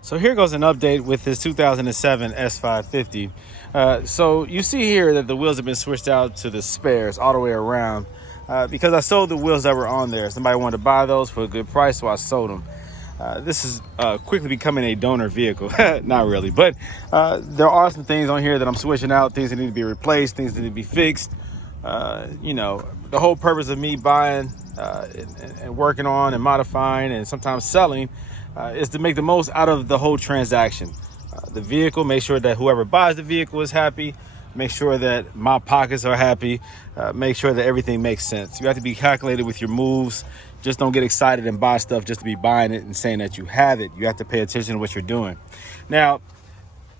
So here goes an update with this 2007 S550. So you see here that the wheels have been switched out to the spares all the way around because I sold the wheels that were on there. Somebody wanted to buy those for a good price, so I sold them. This is quickly becoming a donor vehicle. Not really, but there are some things on here that I'm switching out, things that need to be replaced, things that need to be fixed. You know, the whole purpose of me buying and working on and modifying and sometimes selling is to make the most out of the whole transaction. The vehicle, make sure that whoever buys the vehicle is happy, make sure that my pockets are happy, make sure that everything makes sense. You have to be calculated with your moves. Just don't get excited and buy stuff just to be buying it and saying that you have it. You have to pay attention to what you're doing. Now,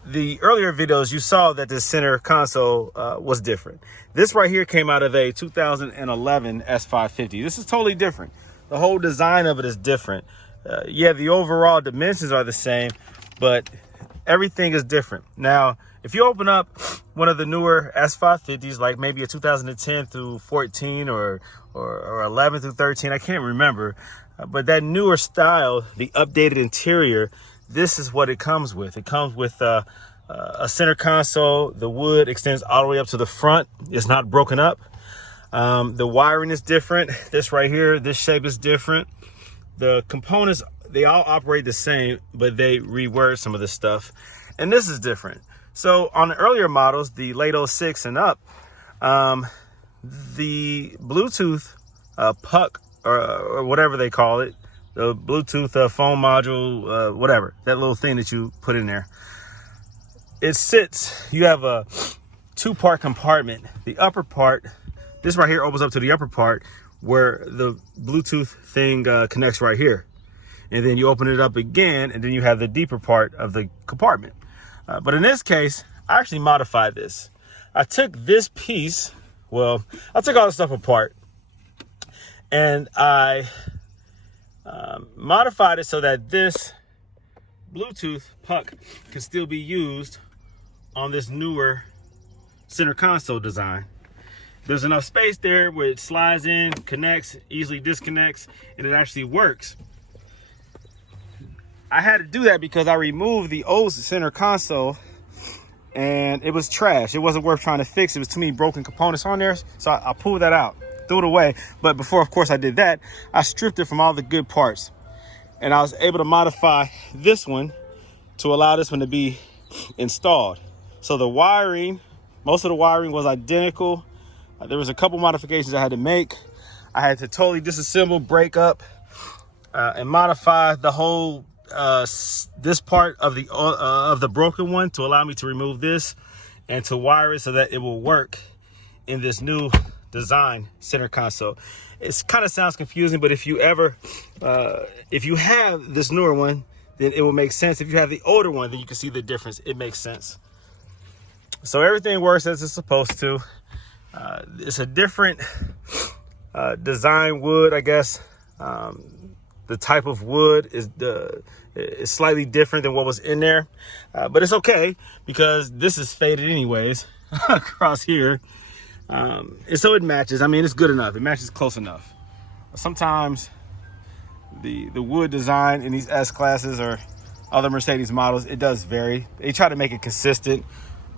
the earlier videos, you saw that the center console was different. This right here came out of a 2011 S550. This is totally different. The whole design of it is different. Yeah, the overall dimensions are the same, but everything is different. Now, if you open up one of the newer S550s, like maybe a 2010 through 14 or 11 through 13, I can't remember, but that newer style, the updated interior, this is what it comes with. It comes with a center console. The wood extends all the way up to the front. It's not broken up. The wiring is different. This right here, this shape is different. The components, they all operate the same, but they reword some of this stuff. And this is different. So on the earlier models, the late 06 and up, the Bluetooth puck or whatever they call it, the Bluetooth phone module, whatever, that little thing that you put in there. It sits, you have a two-part compartment. The upper part, this right here opens up to the upper part where the Bluetooth thing connects right here. And then you open it up again, and then you have the deeper part of the compartment. But in this case, I actually modified this. I took this piece, well, I took all the stuff apart, and I modified it so that this Bluetooth puck can still be used on this newer center console design. There's enough space there where it slides in, connects, easily disconnects, and it actually works. I had to do that because I removed the old center console and it was trash. It wasn't worth trying to fix. It was too many broken components on there. So I pulled that out, threw it away. But before, of course, I did that, I stripped it from all the good parts. And I was able to modify this one to allow this one to be installed. So the wiring, most of the wiring was identical. There was a couple modifications I had to make. I had to totally disassemble, break up, and modify the whole this part of the broken one to allow me to remove this and to wire it so that it will work in this new design center console. It kind of sounds confusing, but if you ever if you have this newer one, then it will make sense. If you have the older one, then you can see the difference. It makes sense. So everything works as it's supposed to. It's a different design wood, I guess. The type of wood is slightly different than what was in there, but it's okay because this is faded anyways across here, and so it matches. I mean, it's good enough. It matches close enough. Sometimes the wood design in these S classes or other Mercedes models, it does vary. They try to make it consistent,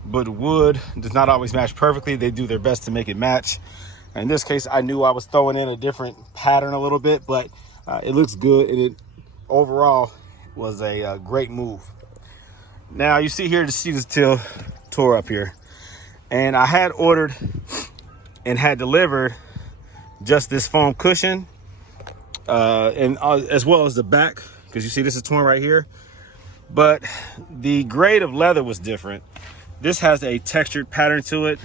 but wood does not always match perfectly. They do their best to make it match. In this case, I knew I was throwing in a different pattern a little bit, but it looks good, and it overall was a great move. Now you see here the seat is still tore up here, and I had ordered and had delivered just this foam cushion and as well as the back, because you see this is torn right here, but the grade of leather was different. This has a textured pattern to it.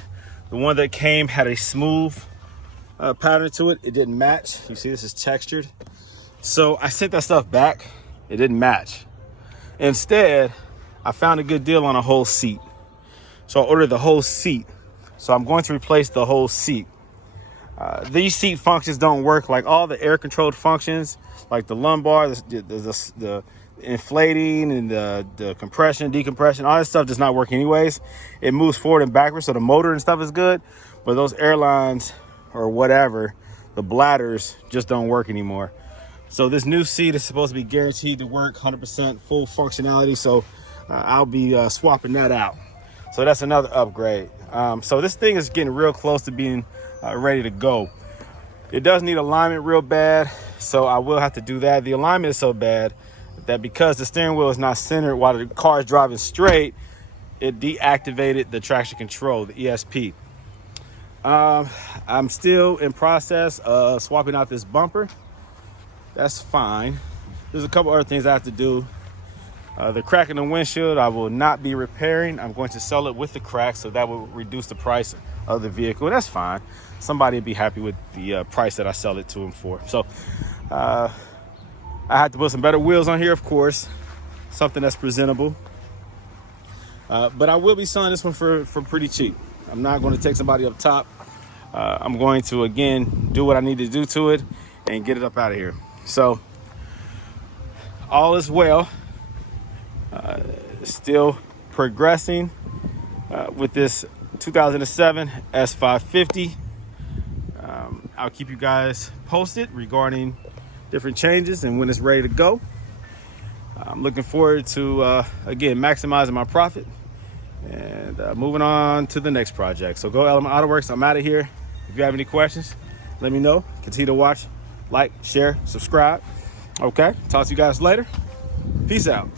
The one that came had a smooth pattern to it. It didn't match. You see this is textured. So I sent that stuff back. It didn't match. Instead, I found a good deal on a whole seat. So I ordered the whole seat. So I'm going to replace the whole seat. These seat functions don't work like all the air controlled functions, like the lumbar, the inflating and the compression, decompression, all that stuff does not work anyways. It moves forward and backwards, so the motor and stuff is good, but those airlines or whatever, the bladders just don't work anymore. So this new seat is supposed to be guaranteed to work 100% full functionality. So I'll be swapping that out. So that's another upgrade. So this thing is getting real close to being ready to go. It does need alignment real bad, so I will have to do that. The alignment is so bad that because the steering wheel is not centered while the car is driving straight, it deactivated the traction control, the ESP. I'm still in process of swapping out this bumper. That's fine. There's a couple other things I have to do. The crack in the windshield, I will not be repairing. I'm going to sell it with the crack, so that will reduce the price of the vehicle. That's fine. Somebody will be happy with the price that I sell it to them for. So I had to put some better wheels on here, of course, something that's presentable. But I will be selling this one for pretty cheap. I'm not going to take somebody up top. I'm going to, again, do what I need to do to it and get it up out of here. So all is well. Still progressing with this 2007 S550. I'll keep you guys posted regarding different changes and when it's ready to go. I'm looking forward to, again, maximizing my profit and moving on to the next project. So go Element Autoworks. I'm out of here. If you have any questions, let me know. Continue to watch, like, share, subscribe. Okay, talk to you guys later. Peace out.